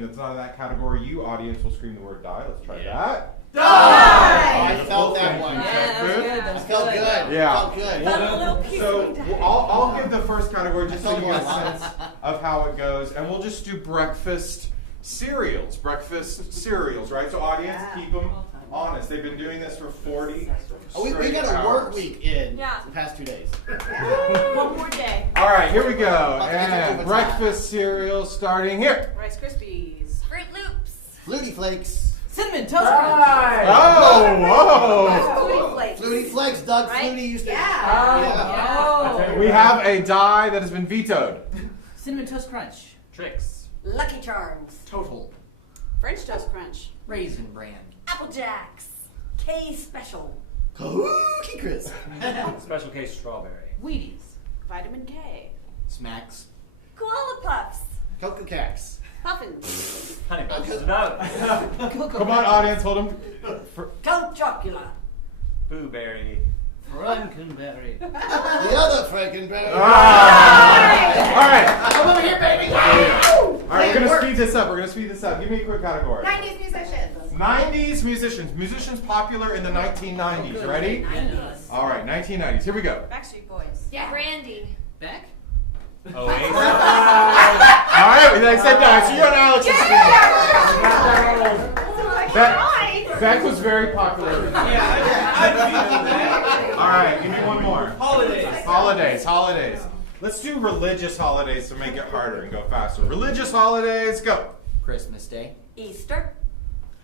That's not in that category. You, audience, will scream the word die. Let's try that. Die! I felt that one. Yeah, that was good. That felt good. Yeah. Felt good. So I'll give the first category just so you get a sense of how it goes, and we'll just do breakfast cereals. Breakfast cereals, right? So audience, keep them honest. They've been doing this for 40 we got a work week in the past 2 days. One more day. All right, here we go. And breakfast cereals starting here. Rice Krispies. Fruit Loops. Flutie Flakes. Cinnamon Toast Crunch. Oh, whoa. Flutie Flakes. Doug Flutie used to. Oh. We have a die that has been vetoed. Cinnamon Toast Crunch. Tricks. Lucky Charms. Total. French Toast Crunch. Raisin Bran. Apple Jacks. K Special. Cookie Crisp. Special case strawberry. Wheaties. Vitamin K. Smacks. Koala Puffs. Cocoa Cacks. Puffins. Honey Bunches. No. Come on, audience, hold them. Count Chocula. Boo Berry. Frankenberry. The other Frankenberry. All right. Come over here, baby. All right, we're gonna speed this up. Give me a quick category. 90s musicians. 90s musicians. Musicians popular in the 1990s. Ready? 90s. All right, 1990s. Here we go. Backstreet Boys. Yeah. Brandy. Beck. Oasis. All right, like I said, so you're on Alex's team. Beck was very popular. All right, give me one more. Holidays. Let's do religious holidays to make it harder and go faster. Religious holidays, go. Christmas Day. Easter.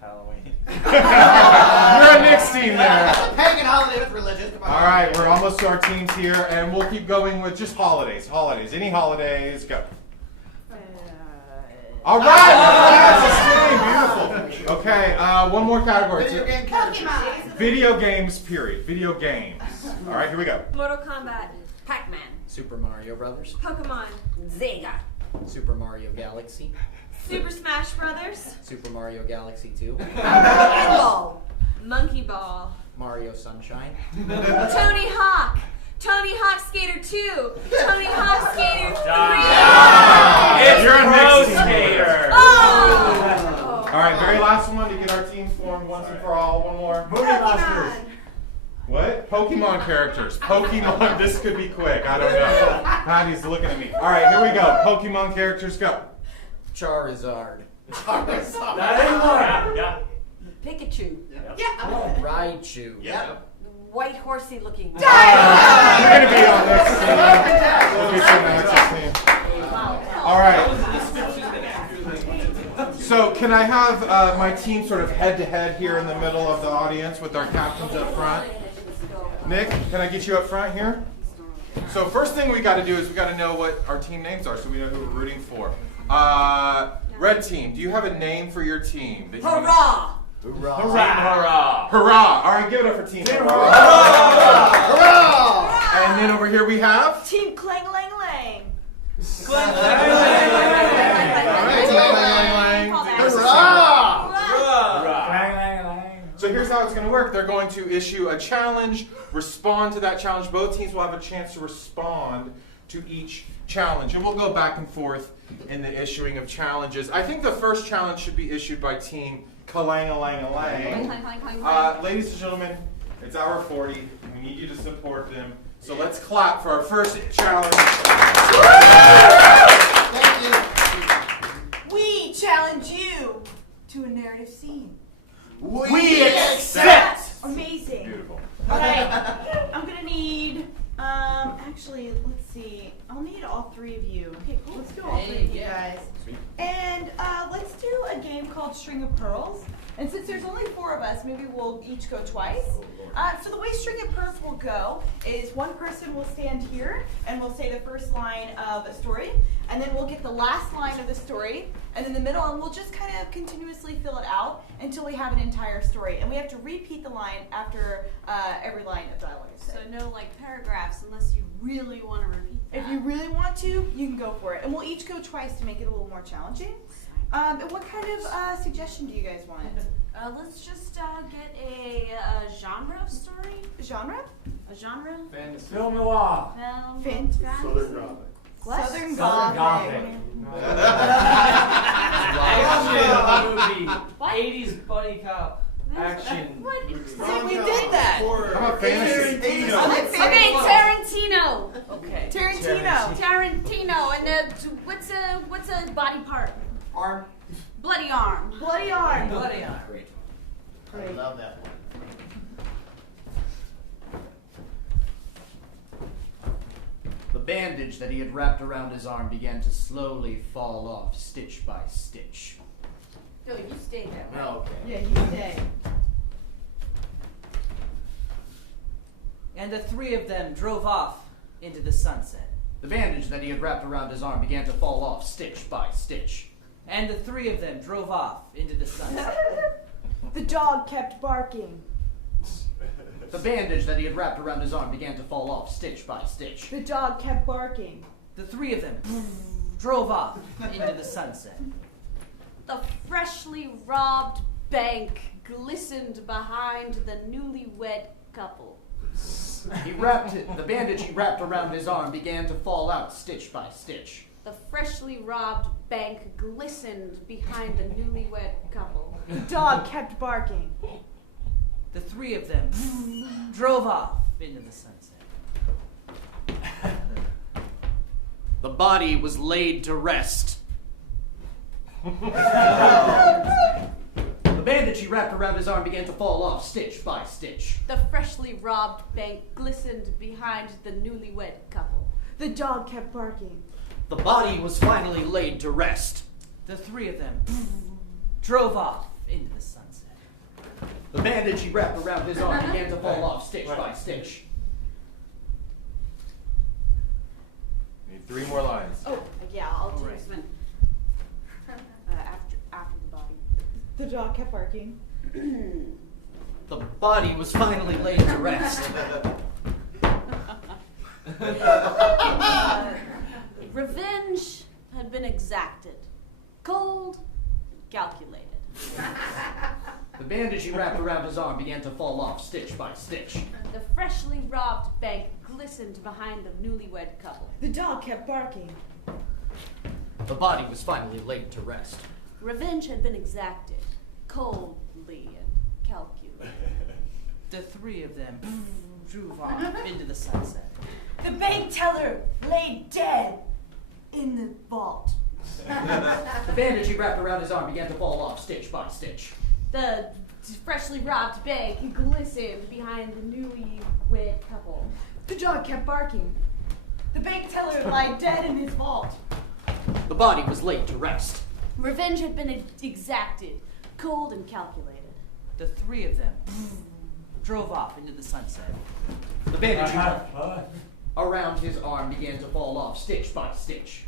Halloween. You're a Nick's team there. Pagan holiday with religion. Come on. All right, we're almost to our teams here, and we'll keep going with just holidays. Any holidays, go. All right, that's a team. Beautiful. Okay, one more category. Video game characters. Video games, period. Video games. All right, here we go. Mortal Kombat. Pac-Man. Super Mario Brothers. Pokemon. Zega. Super Mario Galaxy. Super Smash Brothers. Super Mario Galaxy 2. Pinball. Monkey Ball. Mario Sunshine. Tony Hawk. Tony Hawk Skater 2. Tony Hawk Skater 3. You're a Nick's team. Skater. Oh! All right, very last one to get our team formed once and for all. One more. Movie Monsters. What? Pokemon characters. Pokemon. This could be quick. I don't know. Patty's looking at me. All right, here we go. Pokemon characters, go. Charizard. Yeah. Pikachu. Yeah. Raichu. Yeah. White horsey looking. You're going to be on this team. We'll be on Alex's team. All right. So can I have my team sort of head-to-head here in the middle of the audience with our captains up front? Nick, can I get you up front here? So first thing we got to do is we got to know what our team names are so we know who we're rooting for. Red team, do you have a name for your team? Hurrah! Hoorah. Hurrah! Hurrah! All right, give it up for Team Hurrah! Hurrah! And then over here we have Team Clang Lang Lang. So here's how it's going to work. They're going to issue a challenge, respond to that challenge. Both teams will have a chance to respond to each challenge. And we'll go back and forth in the issuing of challenges. I think the first challenge should be issued by Team Kalang-a-lang-a-lang. Ladies and gentlemen, it's hour 40. We need you to support them. So let's clap for our first challenge. Thank you. We challenge you to a narrative scene. We accept! Amazing. Beautiful. All right. I'm going to need, actually, let's see. I'll need all three of you. Okay, cool. Let's do all three of you guys. Sweet. And let's do a game called String of Pearls. And since there's only 4 of us, maybe we'll each go twice. So the way String of Pearls will go is one person will stand here and we'll say the first line of a story. And then we'll get the last line of the story. And then the middle, and we'll just kind of continuously fill it out until we have an entire story. And we have to repeat the line after every line of dialogue is said. So no like paragraphs unless you really want to repeat that. If you really want to, you can go for it. And we'll each go twice to make it a little more challenging. And what kind of suggestion do you guys want? Let's just get a genre of story. Genre? A genre? Fantasy. Film noir. Film. Fantasy. Fantasy. Southern drama. What? Southern Southern Gothic. Action movie. What? 80s buddy cop action. What? movie. See, we did that. How about fantasy? Okay, Tarantino. Okay. Tarantino, and what's a body part? Arm. Bloody arm. Bloody arm. Bloody arm. Great. I Great. love that one. The bandage that he had wrapped around his arm began to slowly fall off, stitch by stitch. No, you stay there. Right? Okay. Yeah, you stay. And the three of them drove off into the sunset. The bandage that he had wrapped around his arm began to fall off, stitch by stitch. And the three of them drove off into the sunset. The dog kept barking. The bandage that he had wrapped around his arm began to fall off, stitch by stitch. The dog kept barking. The three of them drove off into the sunset. The freshly robbed bank glistened behind the newlywed couple. The bandage he wrapped around his arm began to fall out, stitch by stitch. The freshly robbed bank glistened behind the newlywed couple. The dog kept barking. The three of them drove off into the sunset. The body was laid to rest. The bandage he wrapped around his arm began to fall off, stitch by stitch. The freshly robbed bank glistened behind the newlywed couple. The dog kept barking. The body was finally laid to rest. The three of them drove off into the sunset. The bandage he wrapped around his arm began to fall off, stitch by stitch. Need 3 more lines. Oh, yeah, I'll do Alright. this one. After the body. The dog kept barking. The body was finally laid to rest. Revenge had been exacted. Cold, calculated. The bandage he wrapped around his arm began to fall off, stitch by stitch. The freshly robbed bank glistened behind the newlywed couple. The dog kept barking. The body was finally laid to rest. Revenge had been exacted. Coldly and calculated. The three of them drove off into the sunset. The bank teller lay dead in the vault. The bandage he wrapped around his arm began to fall off, stitch by stitch. The freshly robbed bank glistened behind the newlywed couple. The dog kept barking. The bank teller lay dead in his vault. The body was laid to rest. Revenge had been exacted. Cold and calculated. The three of them drove off into the sunset. The bandage he wrapped around his arm began to fall off, stitch by stitch.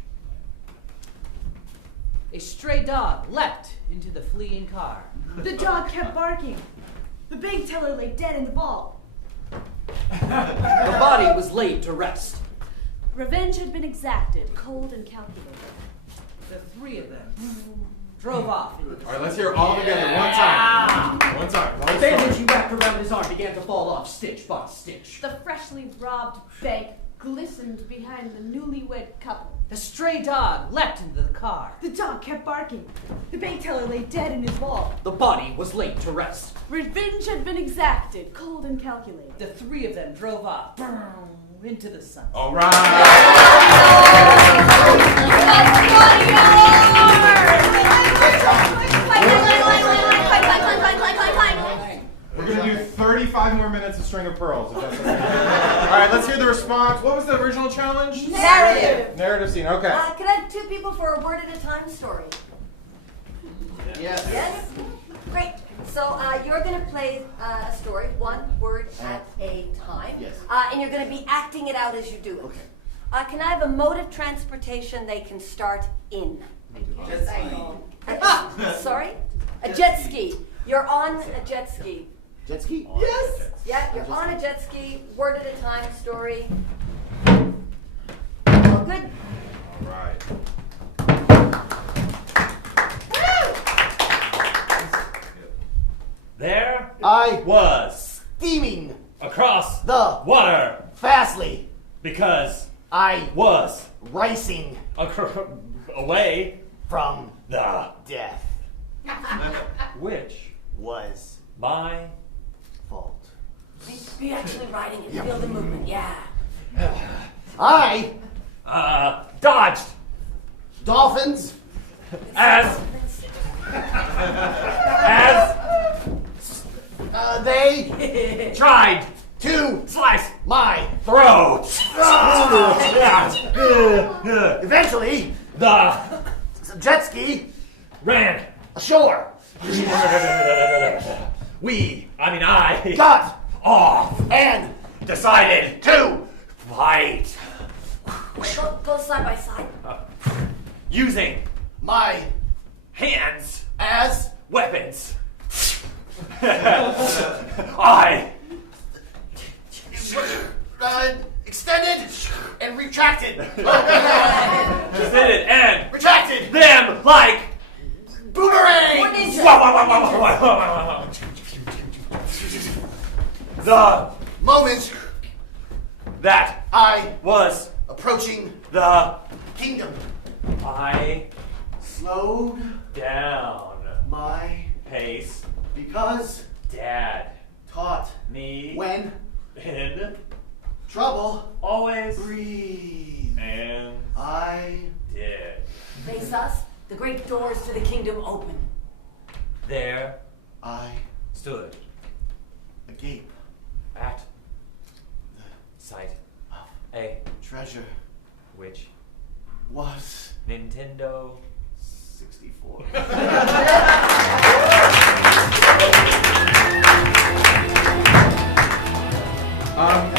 A stray dog leapt into the fleeing car. The dog kept barking. The bank teller lay dead in the vault. The body was laid to rest. Revenge had been exacted. Cold and calculated. The three of them drove off into the All right, let's hear it all together. One time. One time. The bandage he wrapped around his arm began to fall off, stitch by stitch. The freshly robbed bank glistened behind the newlywed couple. A stray dog leapt into the car. The dog kept barking. The bank teller lay dead in his vault. The body was laid to rest. Revenge had been exacted. Cold and calculated. The three of them drove off into the sunset. All right. We're going to do 35 more minutes of String of Pearls. If that's okay. All right, let's hear the response. What was the original challenge? Narrative. Narrative scene, okay. Can I have 2 people for a word at a time story? Yes. Yes? Great. So you're going to play a story, 1 word at a time. Yes. And you're going to be acting it out as you do it. Okay. Can I have a mode of transportation they can start in? Jet Sorry? A jet ski. You're on a jet ski. Jet ski? Yes. Yeah, you're on a jet ski, word at a time story. All good? All right. There I was steaming across the water fastly. because I was Rising away from the death which was my fault. Be actually riding it. Feel the movement. Yeah. I dodged dolphins as they tried to slice my throat. eventually The jet ski ran. ashore. I Got off and decided to fight Wait, go side by side. using my hands as weapons. I extended and retracted. presented and Retracted them like boomerang. More ninja. the Moment that I was approaching the kingdom. I Slowed down my pace. because Dad taught me when in trouble always breathe. and I did. Face us. The great doors to the kingdom open. There I stood agape at sight a treasure which was Nintendo 64.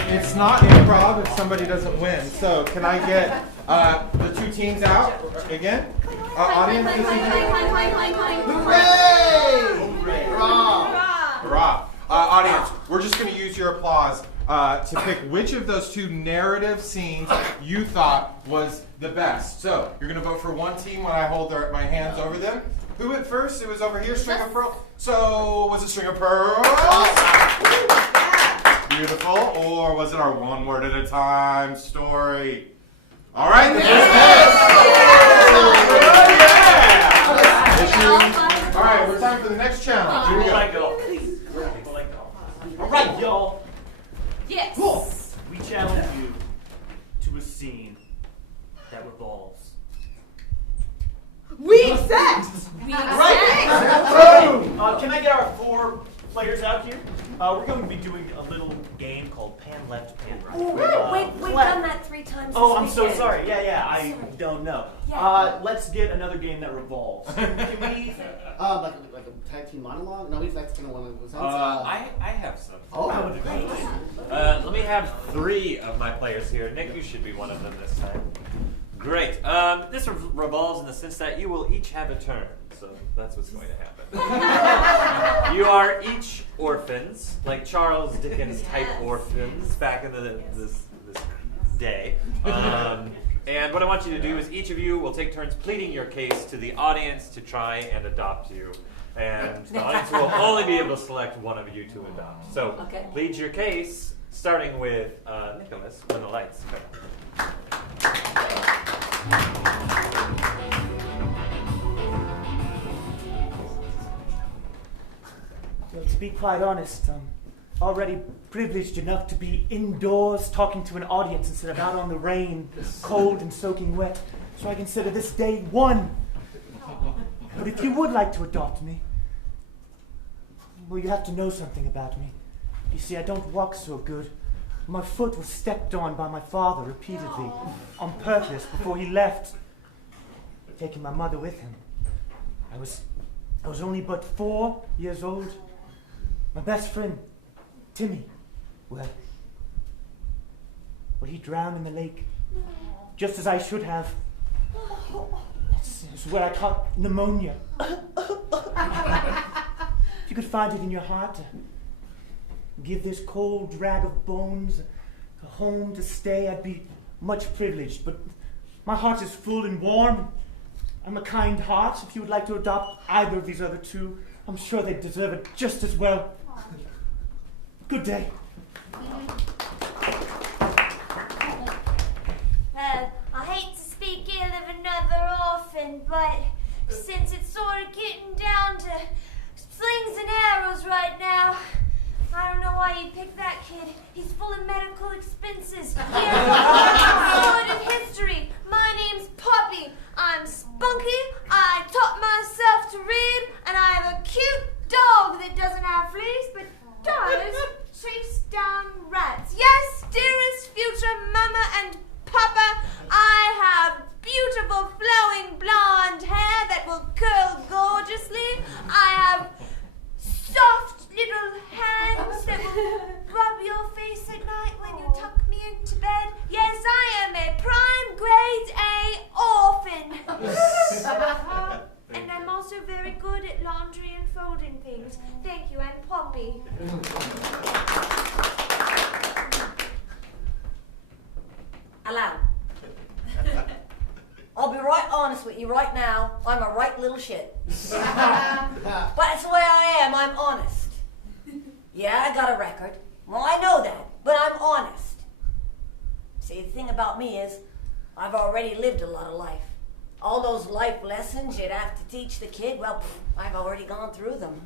It's not improv if somebody doesn't win. So can I get the two teams out again? Audience, Hooray! hurrah! Audience, we're just going to use your applause to pick which of those two narrative scenes you thought was the best. So you're going to vote for one team when I hold my hands over them. Who went first? It was over here, String of Pearls. So was it String of Pearls? Beautiful. Or was it our one word at a time story? All right. The first pick. All right, we're time for the next challenge. Here we go. All right, y'all. Yes. We challenge you to a scene that revolves. Weak sex! We Can I get our 4 players out here? We're going to be doing a little game called Pan Left, Pan Right. We've done that 3 times. Oh, this I'm so weekend. sorry. Yeah, I don't know. Yeah. Let's get another game that revolves. Can we? Like a tag team monologue? No, that's kind of one of those. I have some. Oh, Let me have 3 of my players here. Nick, you should be one of them this time. Great. This revolves in the sense that you will each have a turn. So that's what's going to happen. You are each orphans, like Charles Dickens type orphans back in this day. And what I want you to do is each of you will take turns pleading your case to the audience to try and adopt you. And the audience will only be able to select one of you to adopt. So plead your case, starting with Nicholas when the lights come on. Well, to be quite honest, I'm already privileged enough to be indoors talking to an audience instead of out on the rain, cold and soaking wet. So I consider this day won. But if you would like to adopt me, well, you have to know something about me. You see, I don't walk so good. My foot was stepped on by my father repeatedly, on purpose, before he left, taking my mother with him. I was only but 4 years old. My best friend, Timmy, well, he drowned in the lake, just as I should have. It's where I caught pneumonia. If you could find it in your heart to give this cold drag of bones a home to stay, I'd be much privileged. But my heart is full and warm. I'm a kind heart. If you would like to adopt either of these other 2, I'm sure they deserve it just as well. Good day. Well, I hate to but since it's sort of getting down to slings and arrows right now, I don't know why you picked that kid. He's full of medical expenses. Here's sword and history. My name's Poppy. I'm spunky. I taught myself to read, and I have a cute dog that doesn't have fleas, but does chase down rats. Yes, dearest future mama and papa, I have beautiful flowing blonde hair that will curl gorgeously. I have soft little hands that will rub your face at night when you tuck me into bed. Yes, I am a prime grade A orphan. And I'm also very good at laundry and folding things. Thank you, and Poppy. Aloud. I'll be right honest with you right now. I'm a right little shit. But that's the way I am. I'm honest. Yeah, I got a record. Well, I know that, but I'm honest. See, the thing about me is I've already lived a lot of life. All those life lessons you'd have to teach the kid, well, I've already gone through them.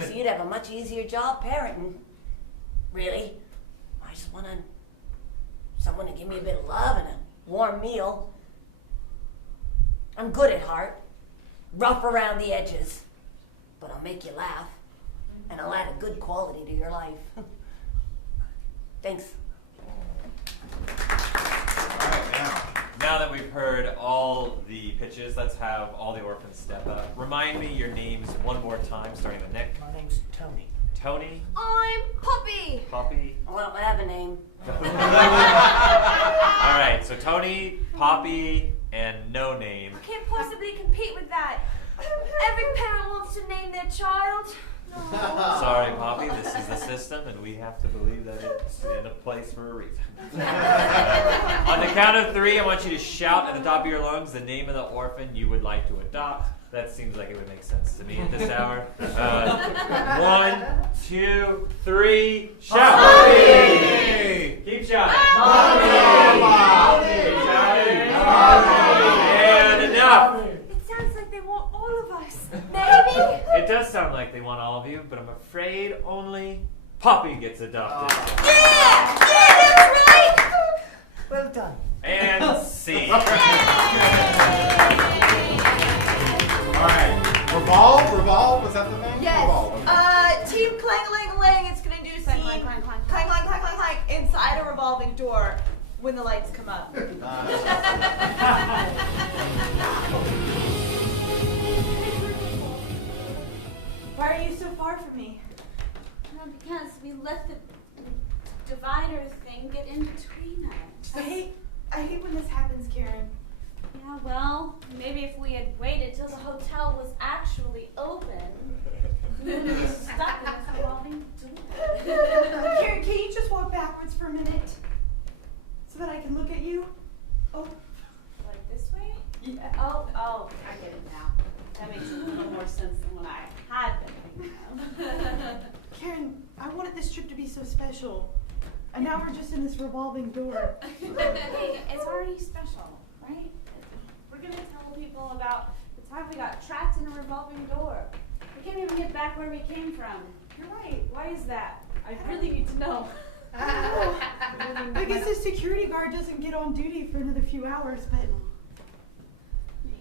So you'd have a much easier job parenting. Really. I just want someone to give me a bit of love and a warm meal. I'm good at heart, rough around the edges, but I'll make you laugh, and I'll add a good quality to your life. Thanks. All right, now that we've heard all the pitches, let's have all the orphans step up. Remind me your names one more time, starting with Nick. My name's Tony. Tony. I'm Poppy. Poppy. I don't have a name. All right, so Tony, Poppy, and no name. I can't possibly compete with that. Every parent wants to name their child. No. Sorry, Poppy, this is the system, and we have to believe that it's in a place for a reason. On the count of 3, I want you to shout at the top of your lungs the name of the orphan you would like to adopt. That seems like it would make sense to me at this hour. 1, 2, 3, shout! Poppy! Keep shouting. Poppy! Keep shouting. And enough. It sounds like they want all of us. Maybe? It does sound like they want all of you, but I'm afraid only Poppy gets adopted. Yeah! Yeah, that's right! Well done. And scene. All right. Revolve, was that the thing? Yes. Revolve. Okay. Team Clang-a-lang-a-lang, it's gonna do scene Clang, clang, clang, clang, clang, clang, clang, clang, inside a revolving door when the lights come up. Why are you so far from me? Because we let the divider thing get in between us. I hate when this happens, Karen. Yeah, well, maybe if we had waited till the hotel was actually open, we would have been stuck in this revolving door. Karen, can you just walk backwards for a minute? So that I can look at you? Oh. Like this way? Yeah. Oh, I get it now. That makes a little more sense than what I had been thinking of. Karen, I wanted this trip to be so special. And now we're just in this revolving door. Hey, it's already special, right? We're going to tell people about the time we got trapped in a revolving door. We can't even get back where we came from. You're right. Why is that? I really need to know. I guess the security guard doesn't get on duty for another few hours, but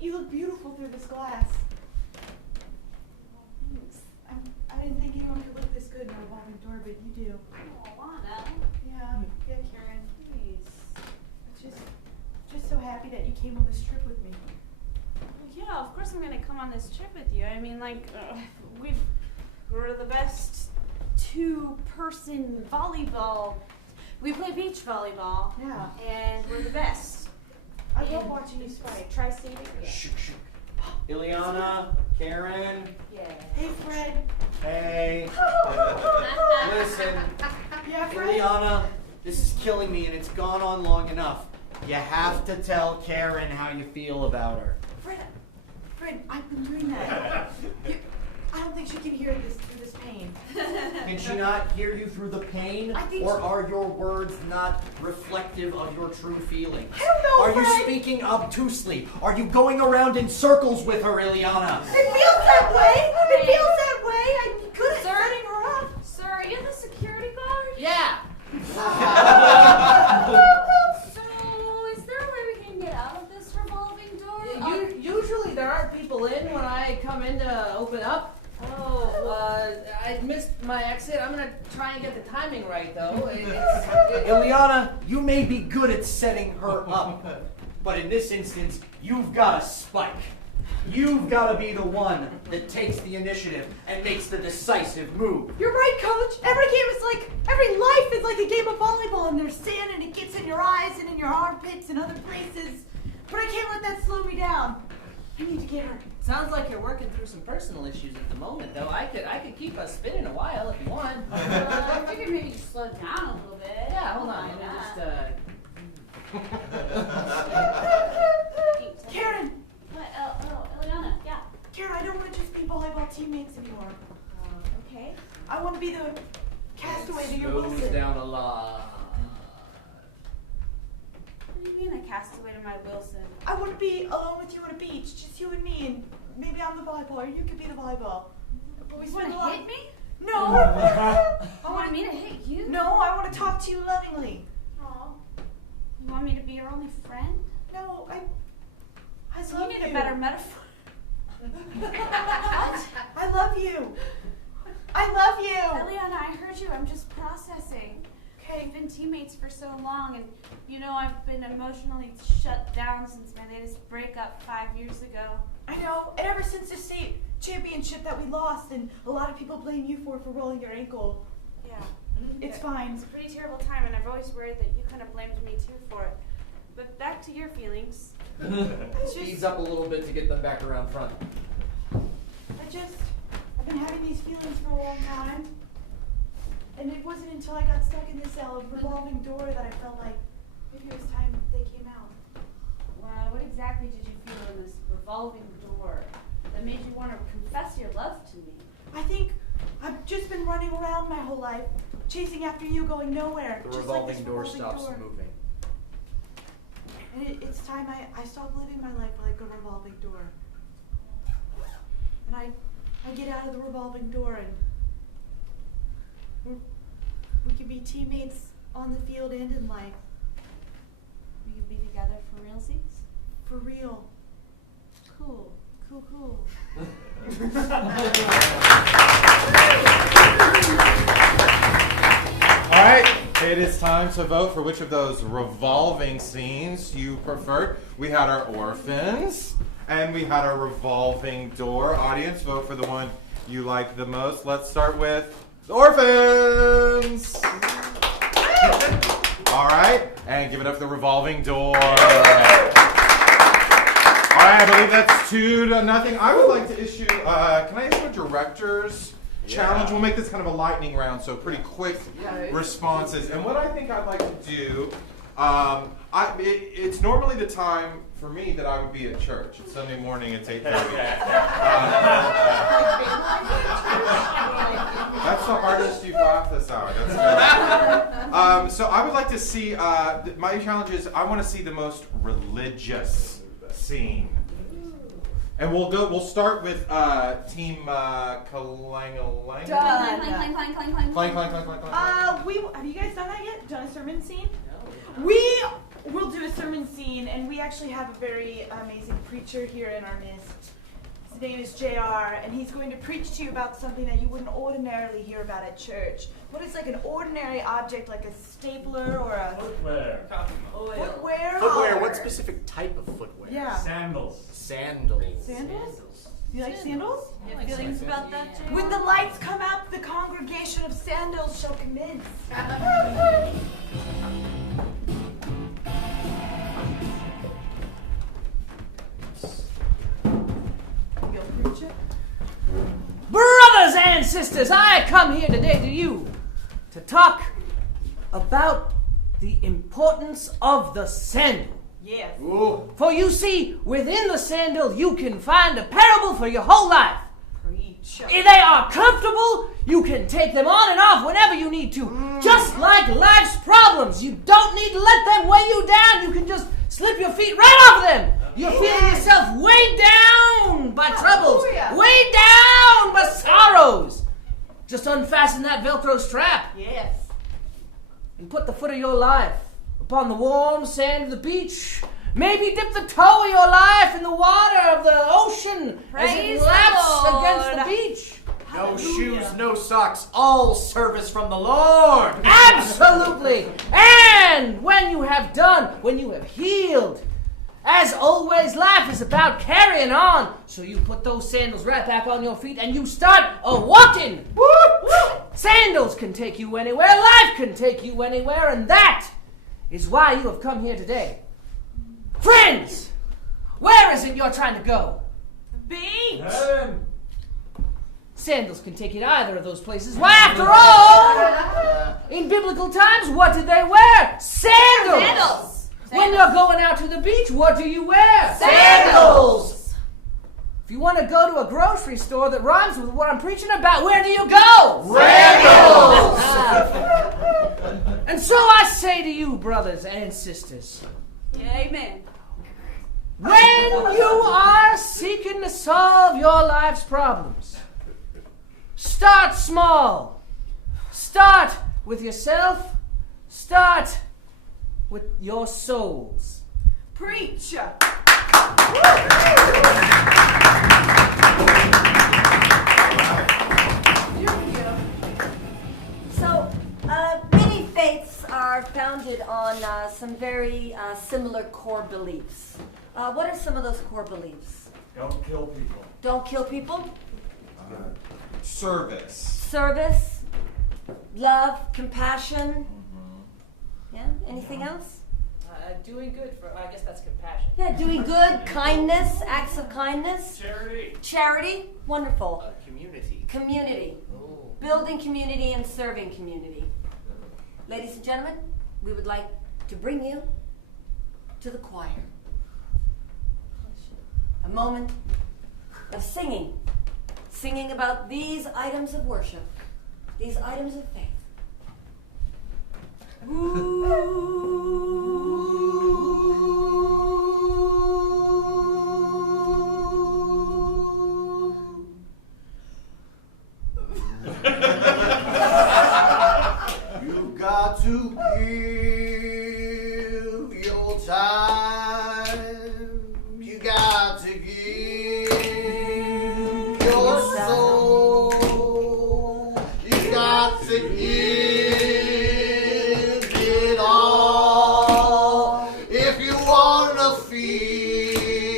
you look beautiful through this glass. I didn't think anyone could look this good in a revolving door, but you do. Oh, Lana. Yeah, Karen. Please. I'm just so happy that you came on this trip with me. Yeah, of course I'm going to come on this trip with you. I mean, like, we're the best two-person volleyball. We play beach volleyball. Yeah. And we're the best. I love watching you spike. Tri-state area. Ileana, Karen. Yeah. Hey, Fred. Hey. Listen, Yeah, Fred. Ileana, this is killing me and it's gone on long enough. You have to tell Karen how you feel about her. Fred, I've been doing that. I don't think she can hear this through this pain. Hey, Can she not hear you through the pain? Or are your words not reflective of your true feelings? I don't know, Are you Fred. speaking obtusely? Are you going around in circles with her, Ileana? It feels that way. It feels that way. I'm good at setting her up. Sir, are you the security guard? Yeah. So, is there a way we can get out of this revolving door? Usually there are people in when I come in to open up. I missed my exit. I'm gonna try and get the timing right, though. Ileana, you may be good at setting her up, but in this instance, you've got a spike. You've got to be the one that takes the initiative and makes the decisive move. You're right, Coach. Every life is like a game of volleyball, and there's sand, and it gets in your eyes and in your armpits and other places. But I can't let that slow me down. I need to get her. Sounds like you're working through some personal issues at the moment, though. I could keep us spinning a while if you want. I figured maybe you slow down a little bit. Yeah, hold on. Let me just Karen. What? Ileana, yeah. Karen, I don't want to just be volleyball teammates anymore. Okay. I want to be the castaway to your Slows Wilson. down a lot. What do you mean a castaway to my Wilson? I want to be alone with you on a beach, just you and me, and maybe I'm the volleyball, or you could be the volleyball. But we You want spend a to lot. hit me? No. You want me to hit you? No, I want to talk to you lovingly. Oh. You want me to be your only friend? No, I So love you you. need a better metaphor. What? I love you. I love you. Eliana, I heard you. I'm just processing. Okay, we've been teammates for so long, and you know I've been emotionally shut down since my latest breakup 5 years ago. I know, and ever since the state championship that we lost, and a lot of people blame you for rolling your ankle. Yeah. It's fine. It's a pretty terrible time, and I've always worried that you kind of blamed me too for it. But back to your feelings. Speeds up a little bit to get them back around front. I've been having these feelings for a long time. And it wasn't until I got stuck in this revolving door that I felt like maybe it was time they came out. Wow, what exactly did you feel in this revolving door that made you want to confess your love to me? I think I've just been running around my whole life, chasing after you, going nowhere. The just revolving like this door revolving stops door. moving. And it's time I stopped living my life like a revolving door. And I get out of the revolving door, and we can be teammates on the field and in life. We could be together for realsies? For real. Cool. Cool. All right, it is time to vote for which of those revolving scenes you preferred. We had our orphans, and we had our revolving door. Audience, vote for the one you like the most. Let's start with the orphans. All right, and give it up for the revolving door. All right, I believe that's 2-0. I would like to issue, can I issue a director's challenge? We'll make this kind of a lightning round, so pretty quick responses. And what I think I'd like to do, it's normally the time for me that I would be at church. It's Sunday morning, it's 8:30. That's the hardest you've laughed this hour. That's good. So I would like to see, my challenge is I want to see the most religious scene. And we'll start with Team Clang-a-lang. Done. Clang. Have you guys done that yet? Done a sermon scene? No. We will do a sermon scene, and we actually have a very amazing preacher here in our midst. His name is JR, and he's going to preach to you about something that you wouldn't ordinarily hear about at church. What is like an ordinary object, like a stapler or a Footwear. Footwear, what specific type of footwear? Yeah. Sandals. Sandals. Sandals? You like sandals? You have feelings about that, Jay? When the lights come out, the congregation of sandals shall commence. You'll preach it? Brothers and sisters, I come here today to you to talk about the importance of the sandal. Yes. Ooh. For you see, within the sandal you can find a parable for your whole life. Preach. beach. If they are comfortable, you can take them on and off whenever you need to. Just like life's problems. You don't need to let them weigh you down. You can just slip your feet right off them. You're feeling yourself weighed down by troubles, weighed down by sorrows. Just unfasten that Velcro strap. Yes. And put the foot of your life upon the warm sand of the beach. Maybe dip the toe of your life in the water of the ocean as it Praise the laps Lord. against the beach. No shoes, no socks, all service from the Lord. Absolutely. And when you have done, when you have healed, as always, life is about carrying on. So you put those sandals right back on your feet and you start walking. Sandals can take you anywhere. Life can take you anywhere. And that is why you have come here today. Friends, where is it you're trying to go? Beach. Sandals can take you to either of those places. Why, after all, in biblical times, what did they wear? Sandals. Sandals. When you're going out to the beach, what do you wear? Sandals. If you want to go to a grocery store that rhymes with what I'm preaching about, where do you go? Sandals. And so I say to you, brothers and sisters, Amen. when you are seeking to solve your life's problems, start small. Start with yourself. Start with your souls. Preach. So, many faiths are founded on some very similar core beliefs. What are some of those core beliefs? Don't kill people. Don't kill people. Service. Service. Love. Compassion. Yeah? Anything else? Doing good for, I guess that's compassion. Yeah, doing good. Kindness. Acts of kindness. Charity. Charity. Wonderful. Community. Community. Oh. Building community and serving community. Ladies and gentlemen, we would like to bring you to the choir. A moment of singing. Singing about these items of worship, these items of faith. You got to give your time. You got to give your soul. You got to give it all if you wanna feel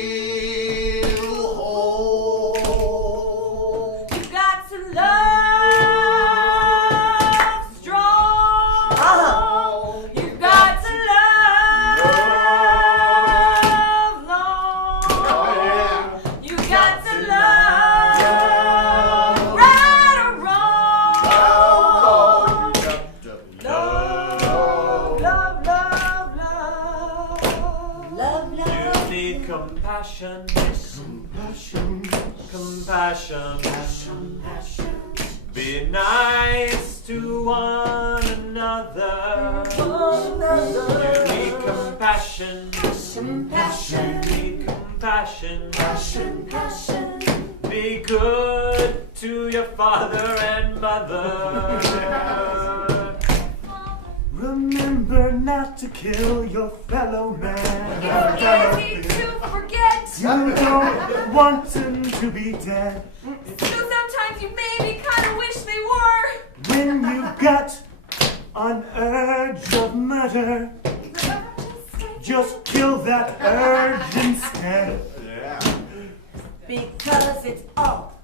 whole. You got to love strong. You got to love long. You got to love right or wrong. Love, love, love, love. Love, You love. need compassion. Compassion. Be nice to one another. You need compassion. You need compassion. Be good to your father and mother. Remember not to kill your fellow man. Easy to forget. You don't want him to be dead. Still, sometimes you maybe kind of wish they were. When you've got an urge of murder, just kill that urge instead. Because it's all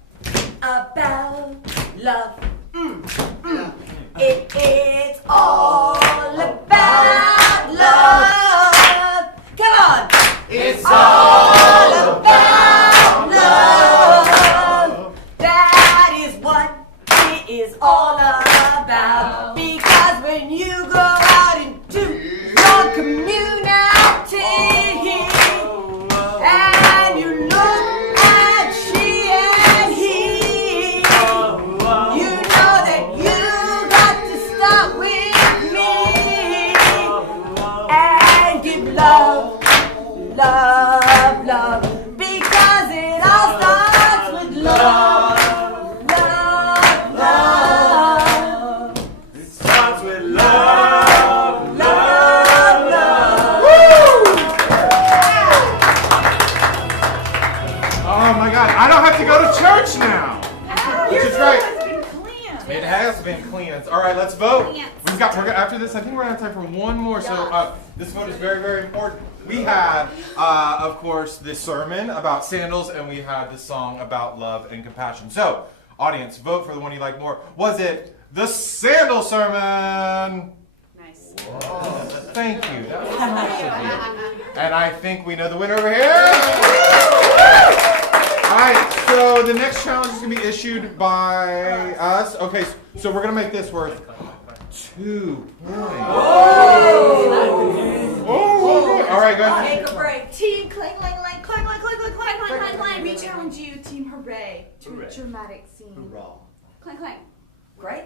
about love. It's all about love. Come on. It's all about love. That is what it is all about. Because when you go out into your community and you look at she and he, It has been cleaned. All right, let's vote. After this, I think we're gonna have time for one more. So this vote is very, very important. We had, of course, this sermon about sandals, and we had this song about love and compassion. So, audience, vote for the one you like more. Was it the sandal sermon? Nice. Thank you. That was nice of you. And I think we know the winner over here. All right, so the next challenge is going to be issued by us. Okay, so we're going to make this worth 2 points. Oh, all right, guys. Take a break. Team clang, clang, clang, clang, clang, clang, clang, clang, clang, clang. We challenge you, team hooray, to a dramatic scene. Clang, clang. Great.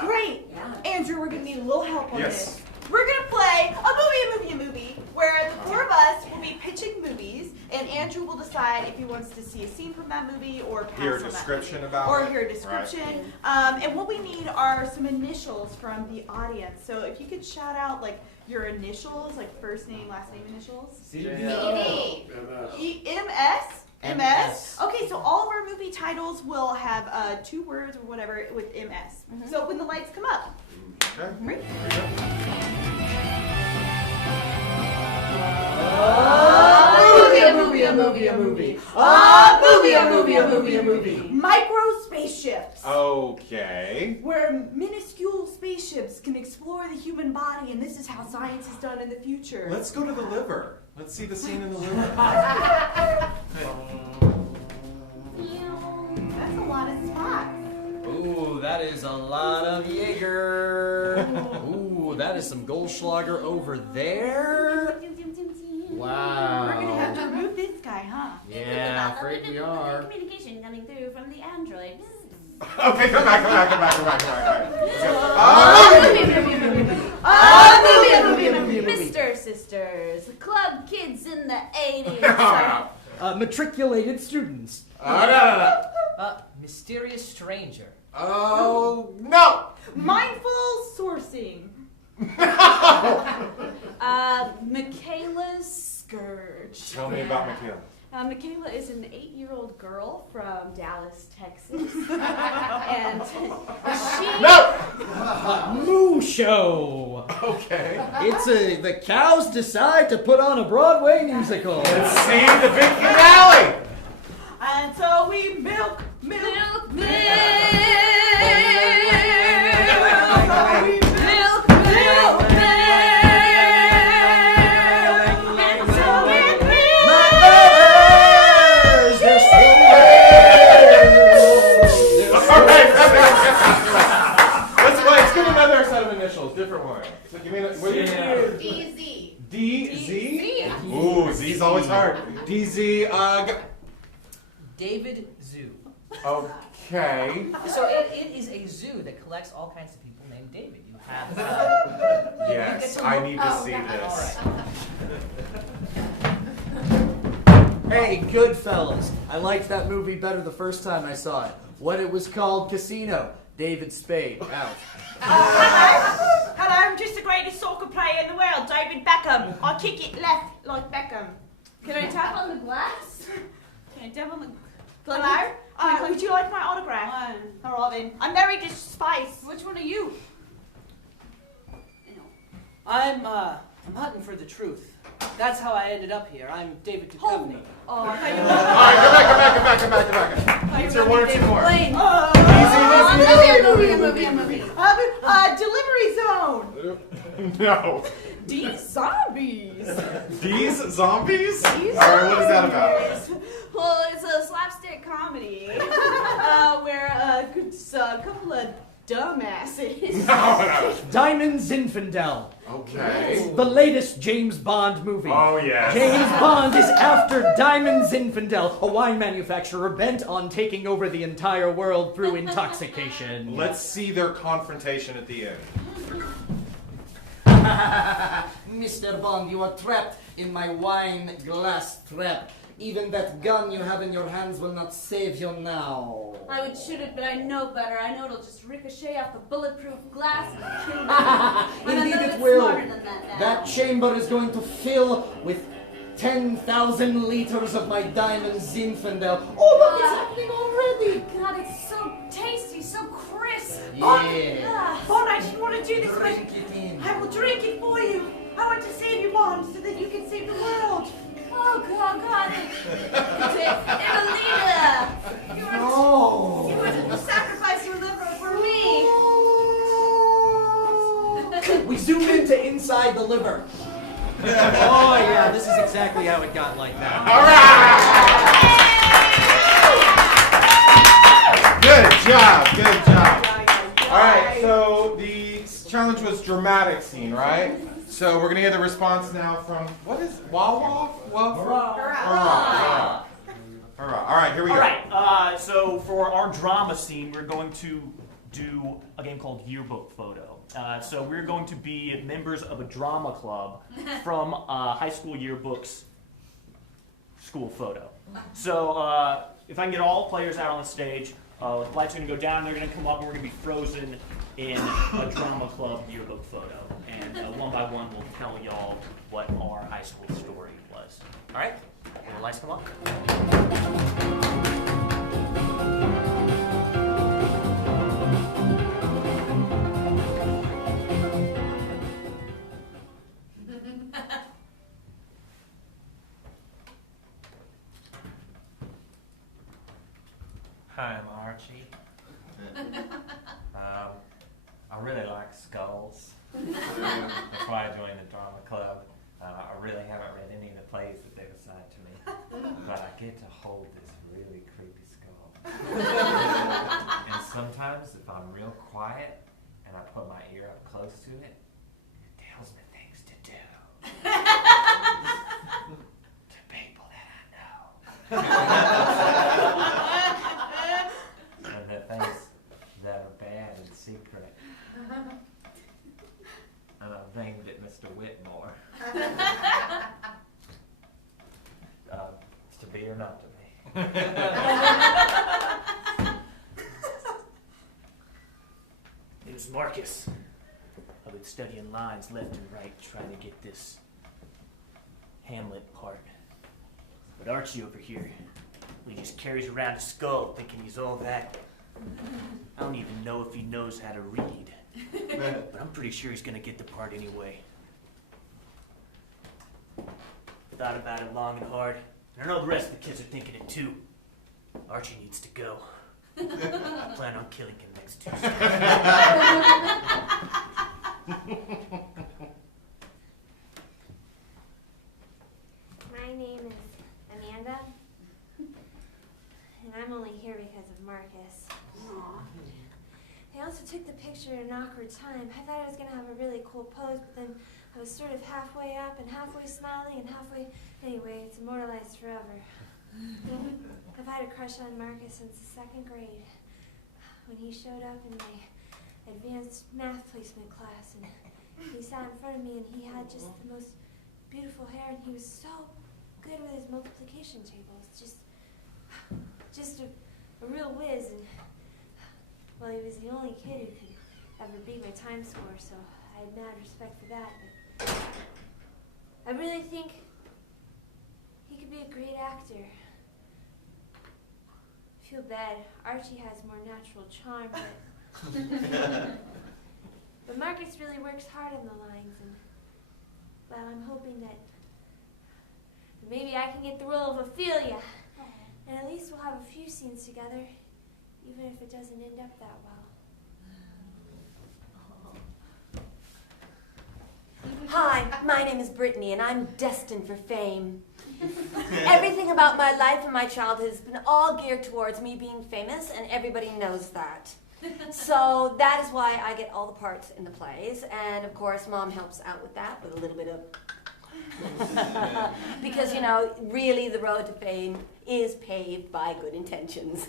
Great. Andrew, we're going to need a little help on this. We're going to play a movie, where the 4 of us will be pitching movies, and Andrew will decide if he wants to see a scene from that movie or pass Hear a on that description movie. about Or it. hear a description. And what we need are some initials from the audience. So if you could shout out like your initials, like first name, last name initials. MS? MS? Okay, so all of our movie titles will have 2 words or whatever with MS. So when the lights come up. Okay. Ready? A movie. Micro spaceships. Okay. Where minuscule spaceships can explore the human body, and this is how science is done in the future. Let's go to the liver. Let's see the scene in the liver. That's a lot of spots. Ooh, that is a lot of Jaeger. Ooh, that is some Goldschlager over there. Wow. We're gonna have to remove this guy, huh? Yeah, afraid we are. Communication coming through from the android. Okay, come back. Mr. Sisters, club kids in the 80s. Matriculated students. Mysterious stranger. Oh, no! Mindful sourcing. Michaela's Scourge. Tell me about Michaela. Michaela is an 8-year-old girl from Dallas, Texas. And she... No! Moo Show. Okay. It's the cows decide to put on a Broadway musical. Let's see the big finale! And so we milk. Let's get another set of initials, different one. So give me DZ. DZ? Ooh, Z's always hard. DZ, David Zoo. Okay. So it is a zoo that collects all kinds of people named David. You have. Yes, I need to see this. Hey, Goodfellas. I liked that movie better the first time I saw it. When it was called Casino. David Spade. Out. Hello, I'm just the greatest soccer player in the world, David Beckham. I kick it left like Beckham. Can I tap on the glass? Can I tap on the... Hello? Would you like my autograph? All right then. I'm married to Spice. Which one are you? I'm hunting for the truth. That's how I ended up here. I'm David Duchovny. Oh, I thought you All right, come back. Is there one or two more? movie. Delivery Zone. No. These zombies. These zombies? All right, what is that about? Well, it's a slapstick comedy where it's a couple of dumbasses. No. Diamond Zinfandel. Okay. The latest James Bond movie. Oh, yes. James Bond is after Diamond Zinfandel, a wine manufacturer bent on taking over the entire world through intoxication. Let's see their confrontation at the end. Mr. Bond, you are trapped in my wine glass trap. Even that gun you have in your hands will not save you now. I would shoot it, but I know better. I know it'll just ricochet off the bulletproof glass and kill me. Indeed I'm a it bit will. smarter than that now. That chamber is going to fill with 10,000 liters of my Diamond Zinfandel. Oh, look, it's happening already. God, it's so tasty, so Yeah. Bon, I didn't want to do this, but Drink it in. I will drink it for you. I want to save you, Bon, so that you can save the world. Oh, God. Evelina! You were to sacrifice your liver for me. We zoom into inside the liver. Oh yeah, this is exactly how it got like that. All right. Good job. All right, so the challenge was dramatic scene, right? So we're gonna get the response now from, what is Wawa? Hurrah. All right, here we go. All right, so for our drama scene, we're going to do a game called Yearbook Photo. So we're going to be members of a drama club from high school yearbook's school photo. So if I can get all players out on the stage, the lights are going to go down, they're going to come up, and we're going to be frozen in a drama club yearbook photo. And one by one, we'll tell y'all what our high school story was. All right? Will the lights come up? Hi, I'm Archie. I really like skulls. That's why I joined the drama club. I really haven't read any of the plays that they've assigned to me, but I get to hold this really creepy skull. And sometimes, if I'm real quiet and I put my ear up close to it, it tells me things to do. To people that I know. And the things that are bad and secret. And I've named it Mr. Whitmore. It's to be or not to be. It was Marcus. I've been studying lines left and right, trying to get this Hamlet part. But Archie over here, he just carries around a skull thinking he's all that. I don't even know if he knows how to read. But I'm pretty sure he's gonna get the part anyway. Thought about it long and hard, and I know the rest of the kids are thinking it too. Archie needs to go. I plan on killing him next Tuesday. My name is Amanda, and I'm only here because of Marcus. I also took the picture at an awkward time. I thought I was going to have a really cool pose, but then I was sort of halfway up and halfway smiling and halfway... Anyway, it's immortalized forever. I've had a crush on Marcus since the 2nd grade, when he showed up in my advanced math placement class, and he sat in front of me, and he had just the most beautiful hair, and he was so good with his multiplication tables. Just a real whiz, and well, he was the only kid who could ever beat my time score, so I had mad respect for that. But I really think he could be a great actor. I feel bad. Archie has more natural charm, but Marcus really works hard on the lines, and well, I'm hoping that maybe I can get the role of Ophelia, and at least we'll have a few scenes together, even if it doesn't end up that well. Hi, my name is Brittany, and I'm destined for fame. Everything about my life and my childhood has been all geared towards me being famous, and everybody knows that. So that is why I get all the parts in the plays, and of course Mom helps out with that with a little bit of... Because, you know, really the road to fame is paved by good intentions,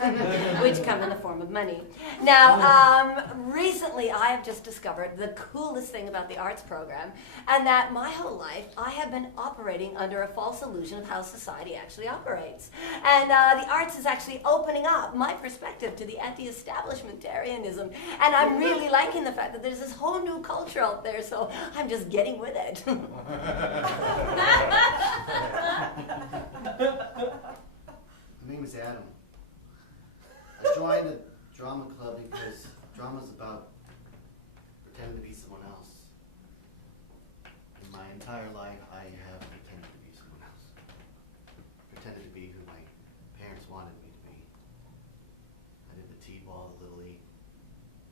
which come in the form of money. Now, recently I have just discovered the coolest thing about the arts program, and that my whole life I have been operating under a false illusion of how society actually operates. And the arts is actually opening up my perspective to the anti-establishmentarianism, and I'm really liking the fact that there's this whole new culture out there, so I'm just getting with it. My name is Adam. I joined the Drama club because drama's about pretending to be someone else. In my entire life, I have pretended to be someone else. Pretended to be who my parents wanted me to be. I did the T-ball, the Little League,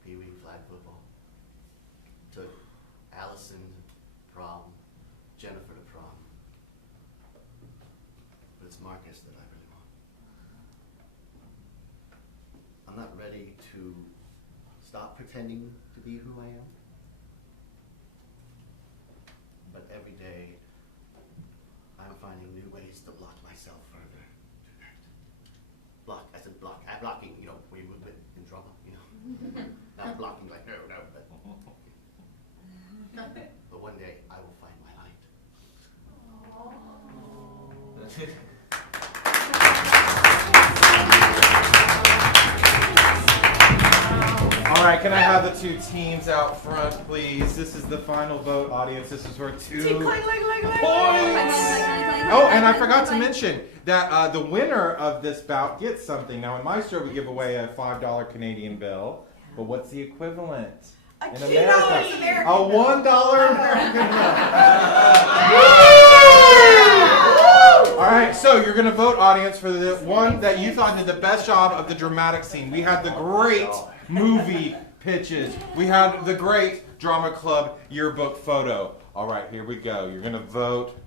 Pee Wee, flag football. Took Allison to prom, Jennifer to prom. But it's Marcus that I really want. I'm not ready to stop pretending to be who I am. But every day, I'm finding new ways to block myself further. Block, I said block. I'm blocking, you know, we would in drama, you know. Not blocking like, no, but one day, I will find my light. All right, can I have the two teams out front, please? This is the final vote, audience. This is for 2 points. Oh, and I forgot to mention that the winner of this bout gets something. Now, in my store, we give away a $5 Canadian bill. But what's the equivalent in America? A $1 American bill. All right, so you're going to vote, audience, for the one that you thought did the best job of the dramatic scene. We had the great movie pitches. We had the great drama club yearbook photo. All right, here we go. You're going to vote